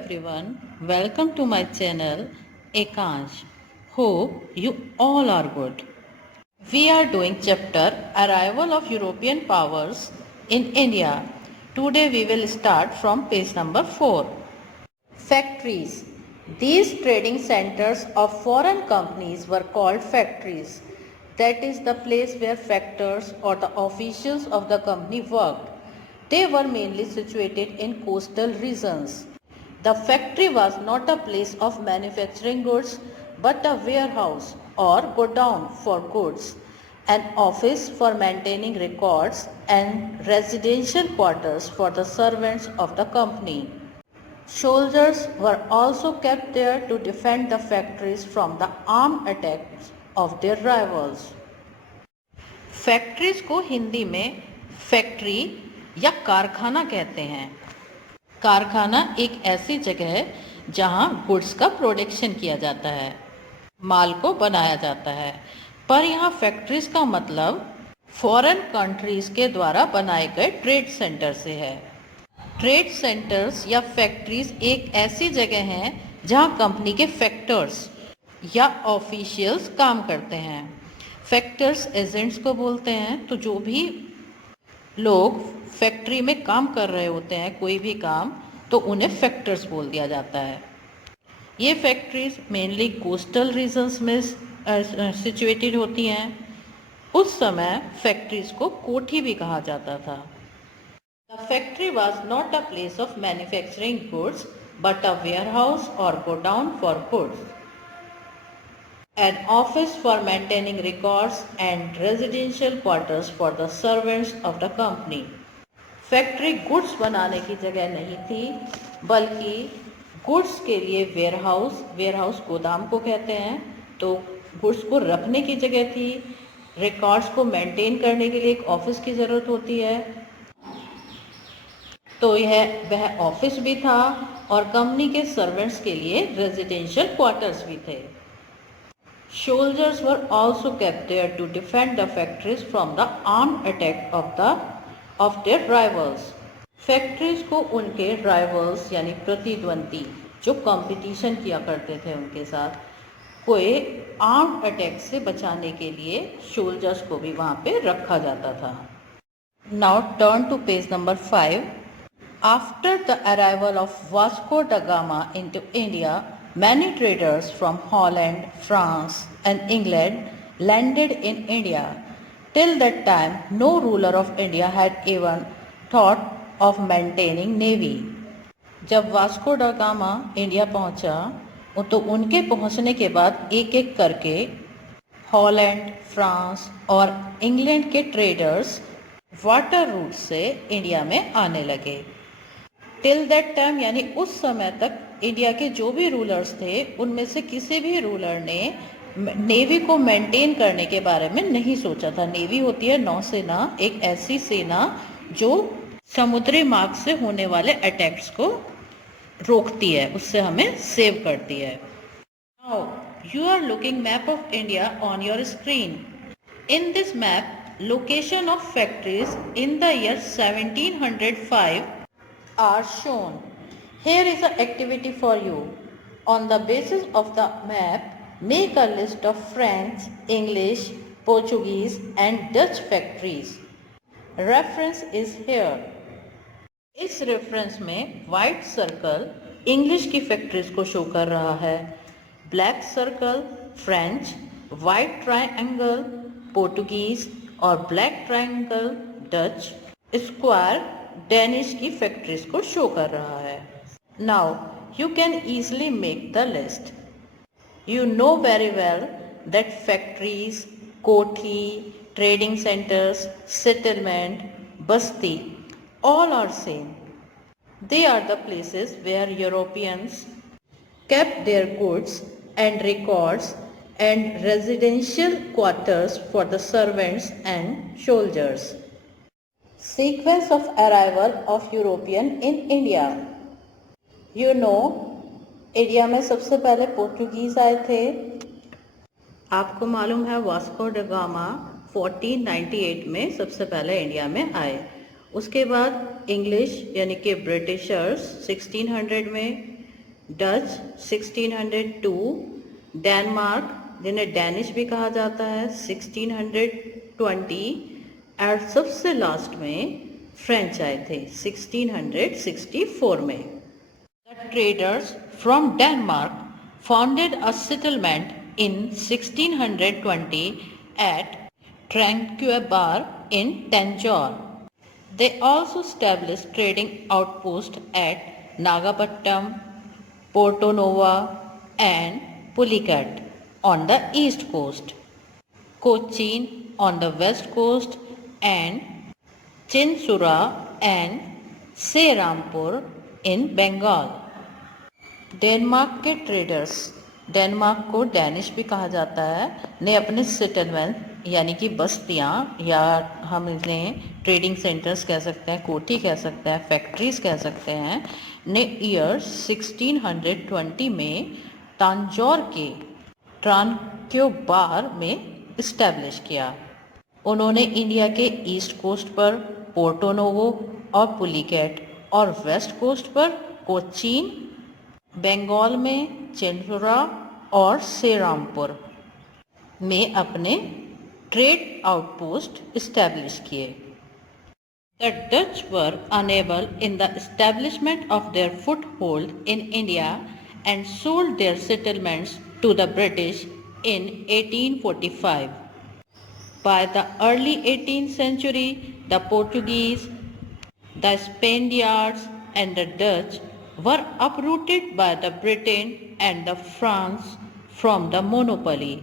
everyone, welcome to my channel Ekansh. Hope you all are good. We are doing chapter Arrival of European Powers in India. Today we will start from page number 4. Factories. These trading centers of foreign companies were called factories. That is the place where factors or the officials of the company worked. They were mainly situated in coastal regions. The factory was not a place of manufacturing goods but a warehouse or godown for goods, an office for maintaining records and residential quarters for the servants of the company. Soldiers were also kept there to defend the factories from the armed attacks of their rivals. Factories को हिंदी में factory या कारखाना कहते हैं। कारखाना एक ऐसी जगह है जहां गुड्स का प्रोडक्शन किया जाता है, माल को बनाया जाता है। पर यहाँ फैक्ट्रीज का मतलब फॉरेन कंट्रीज के द्वारा बनाए गए ट्रेड सेंटर से है। ट्रेड सेंटर्स या फैक्ट्रीज एक ऐसी जगह हैं जहां कंपनी के फैक्टर्स या ऑफिशियल्स काम करते हैं। फैक्टर्स एजेंट्स को बोलते हैं। तो जो भी लोग फैक्ट्री में काम कर रहे होते हैं कोई भी काम, तो उन्हें फैक्टर्स बोल दिया जाता है। ये फैक्ट्रीज मेनली कोस्टल रीजन्स में सिचुएटेड होती हैं। उस समय फैक्ट्रीज को कोठी भी कहा जाता था। The factory was not a place of manufacturing goods but a warehouse or godown for goods, an office for maintaining records and residential quarters for the servants of the company. Factory goods बनाने की जगह नहीं थी बल्कि goods के लिए warehouse गोदाम को कहते हैं। तो गुड्स को रखने की जगह थी, रिकॉर्ड्स को मेंटेन करने के लिए एक ऑफिस की ज़रूरत होती है, तो वह ऑफिस भी था और कंपनी के सर्वेंट्स के लिए रेजिडेंशियल क्वार्टर्स भी थे। Soldiers were also kept there to defend the factories from the armed attack of their rivals. Factories को उनके राइवल्स यानी प्रतिद्वंदी जो कंपटीशन किया करते थे उनके साथ, कोई आर्म्ड अटैक से बचाने के लिए सोल्जर्स को भी वहाँ पे रखा जाता था। Now turn to page number 5. After the arrival of Vasco da Gama into India, many traders from Holland, France and England landed in India. Till that time, no ruler of India had even thought of maintaining navy. जब Vasco डा gamma India पहुंचा, तो उनके पहुंचने के बाद एक एक करके हॉलैंड, फ्रांस और इंग्लैंड के ट्रेडर्स वाटर रूट से इंडिया में आने लगे। टिल दैट टाइम यानी उस समय तक इंडिया के जो भी रूलर्स थे उनमें से किसी भी रूलर ने नेवी को मेंटेन करने के बारे में नहीं सोचा था। नेवी होती है नौसेना, एक ऐसी सेना जो समुद्री मार्ग से होने वाले अटैक्स को रोकती है, उससे हमें सेव करती है। Now you are looking map of India on your screen. In this map location of factories in the year 1705 are shown. Here is an activity for you. On the basis of the map, make a list of French, English, Portuguese and Dutch factories. Reference is here. इस reference में white circle English की factories को show कर रहा है, black circle French, white triangle Portuguese और black triangle Dutch, square Danish की factories को शो कर रहा है। Now you can easily make the list. You know very well that factories, कोठी, ट्रेडिंग सेंटर्स, सेटलमेंट, बस्ती all are same. They are the places where Europeans kept their goods and records and residential quarters for the servants and soldiers. Sequence of arrival of European in India. You know, India में सबसे पहले Portuguese आए थे। आपको मालूम है Vasco da Gama 1498 में सबसे पहले इंडिया में आए। उसके बाद इंग्लिश यानी कि ब्रिटिशर्स 1600 में, डच 1602, डेनमार्क जिन्हें डेनिश भी कहा जाता है 1620 और सबसे लास्ट में फ्रेंच आए थे 1664 में। The traders from Denmark founded a settlement in 1620 at Tranquebar in Tanjore. They also established trading outposts at Nagapattam, Porto Nova and Pulicat on the east coast, Cochin on the west coast and Chinsura and Serampur in Bengal. Denmark के traders, Denmark को Danish भी कहा जाता है, ने अपने settlement यानी कि बस्तियां या हम इन्हें ट्रेडिंग सेंटर्स कह सकते हैं, कोठी कह सकते हैं, फैक्ट्रीज कह सकते हैं, ने ईयर 1620 में तांजौर के ट्रांक्योबार में इस्टेब्लिश किया। उन्होंने इंडिया के ईस्ट कोस्ट पर पोर्टो नोवो और पुलिकेट और वेस्ट कोस्ट पर कोचीन, बंगाल में चिंचोरा और सेरामपुर में अपने ट्रेड आउटपोस्ट इस्टेब्लिश किए। The Dutch were unable in the establishment of their foothold in India and sold their settlements to the British in 1845. By the early 18th century, the Portuguese, the Spaniards and the Dutch were uprooted by the Britain and the France from the monopoly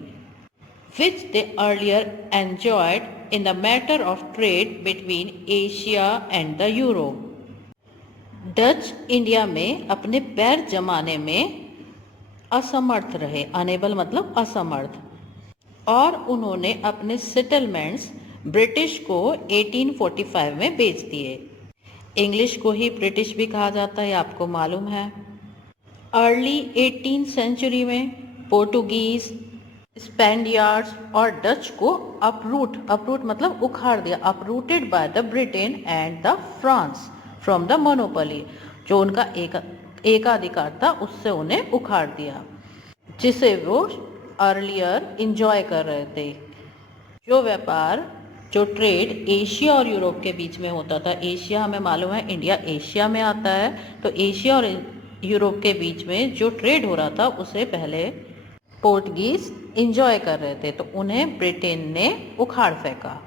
which they earlier enjoyed in the matter of trade between Asia and the Europe. Dutch India में अपने पैर जमाने में असमर्थ रहे, enable मतलब असमर्थ, और उन्होंने अपने सेटलमेंट्स ब्रिटिश को 1845 में बेच दिए। इंग्लिश को ही ब्रिटिश भी कहा जाता है, आपको मालूम है। अर्ली 18th सेंचुरी में पोर्टुगीज, स्पेनियार्ड्स और डच को अपरूट मतलब उखाड़ दिया, uprooted by the Britain and the France from the monopoly, जो उनका एकाधिकार था उससे उन्हें उखाड़ दिया, जिसे वो अर्लियर इंजॉय कर रहे थे। जो व्यापार, जो ट्रेड एशिया और यूरोप के बीच में होता था, एशिया हमें मालूम है इंडिया एशिया में आता है, तो एशिया और यूरोप के बीच में जो ट्रेड हो रहा था उसे पहले पोर्टुगीज इंजॉय कर रहे थे, तो उन्हें ब्रिटेन ने उखाड़ फेंका।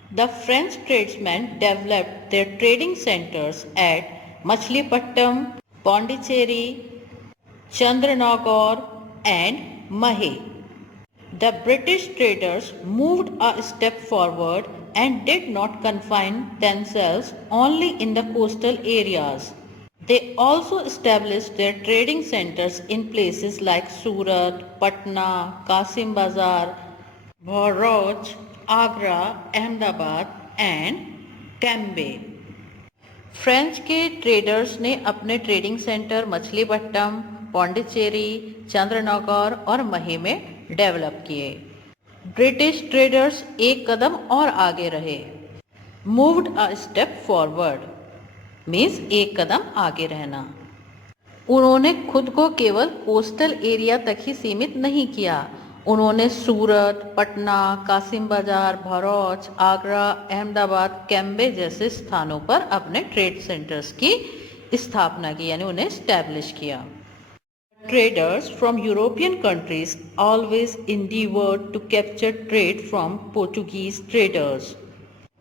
The French tradesman developed their trading centres at Masulipatam, Pondicherry, Chandernagore and Mahe. The British traders moved a step forward and did not confine themselves only in the coastal areas. They also established their trading centers in places like Surat, Patna, Qasim Bazar, Bharuch, Agra, Ahmedabad and Cambay. French के traders ने अपने trading centre Machilipatnam, Pondicherry, चंद्रनौगौर और मही में develop किए। British traders एक कदम और आगे रहे। Moved a step forward means एक कदम आगे रहना। उन्होंने खुद को केवल कोस्टल एरिया तक ही सीमित नहीं किया, उन्होंने सूरत, पटना, कासिम बाजार, भरूच, आगरा, अहमदाबाद, कैम्बे जैसे स्थानों पर अपने ट्रेड सेंटर्स की स्थापना की, यानी उन्हें स्टैब्लिश किया। Traders from European countries always endeavored to capture trade from Portuguese traders.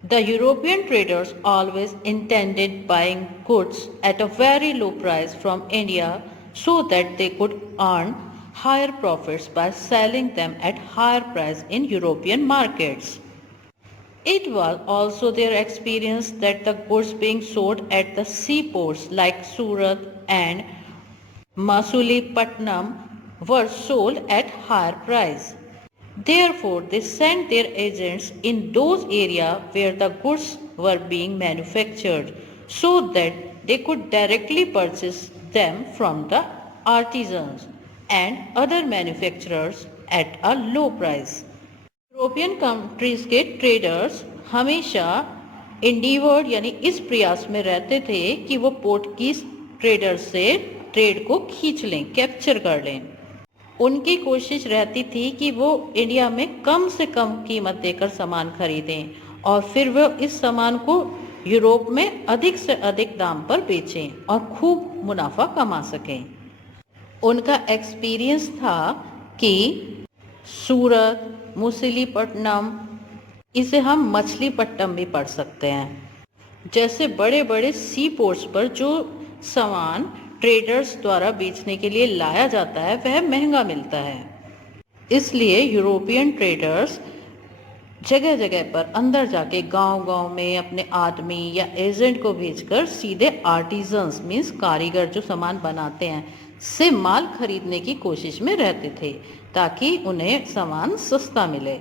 The European traders always intended buying goods at a very low price from India so that they could earn higher profits by selling them at higher price in European markets. It was also their experience that the goods being sold at the seaports like Surat and Masulipatam were sold at higher price. Therefore, they sent their agents in those areas where the goods were being manufactured so that they could directly purchase them from the artisans and other manufacturers at a low price. European countries के traders हमेशा इंडिवर्ड यानी इस प्रयास में रहते थे कि वो पोर्टुगीज ट्रेडर्स से ट्रेड को खींच लें, कैप्चर कर लें। उनकी कोशिश रहती थी कि वो इंडिया में कम से कम कीमत देकर सामान खरीदें और फिर वो इस सामान को यूरोप में अधिक से अधिक दाम पर बेचें और खूब मुनाफा कमा सकें। उनका एक्सपीरियंस था कि सूरत, मछलीपट्टनम, इसे हम मछलीपट्टनम भी पढ़ सकते हैं, जैसे बड़े बड़े सी पोर्ट्स पर जो सामान ट्रेडर्स द्वारा बेचने के लिए लाया जाता है वह महंगा मिलता है। इसलिए यूरोपियन ट्रेडर्स जगह जगह पर अंदर जाके गांव-गांव में अपने आदमी या एजेंट को भेजकर सीधे आर्टिजन्स मीन्स कारीगर जो सामान बनाते हैं से माल खरीदने की कोशिश में रहते थे ताकि उन्हें सामान सस्ता मिले।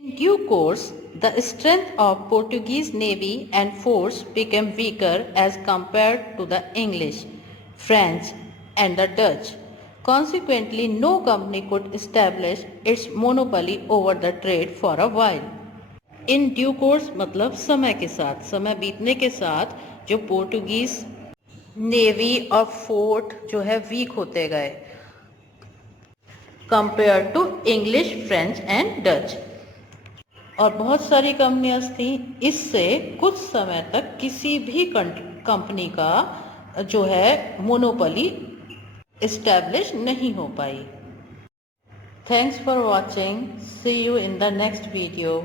In due course, the strength of Portuguese navy and force became weaker as compared to the English, French and the Dutch. Consequently, no company could establish its monopoly over the trade for a while. In due course मतलब समय के साथ, समय बीतने के साथ जो Portuguese navy और फोर्ट जो है वीक होते गए compare to English, French and Dutch. और बहुत सारी कंपनियां थी, इससे कुछ समय तक किसी भी कंपनी का जो है मोनोपोली एस्टैब्लिश नहीं हो पाई। Thanks for watching, see you in the next video.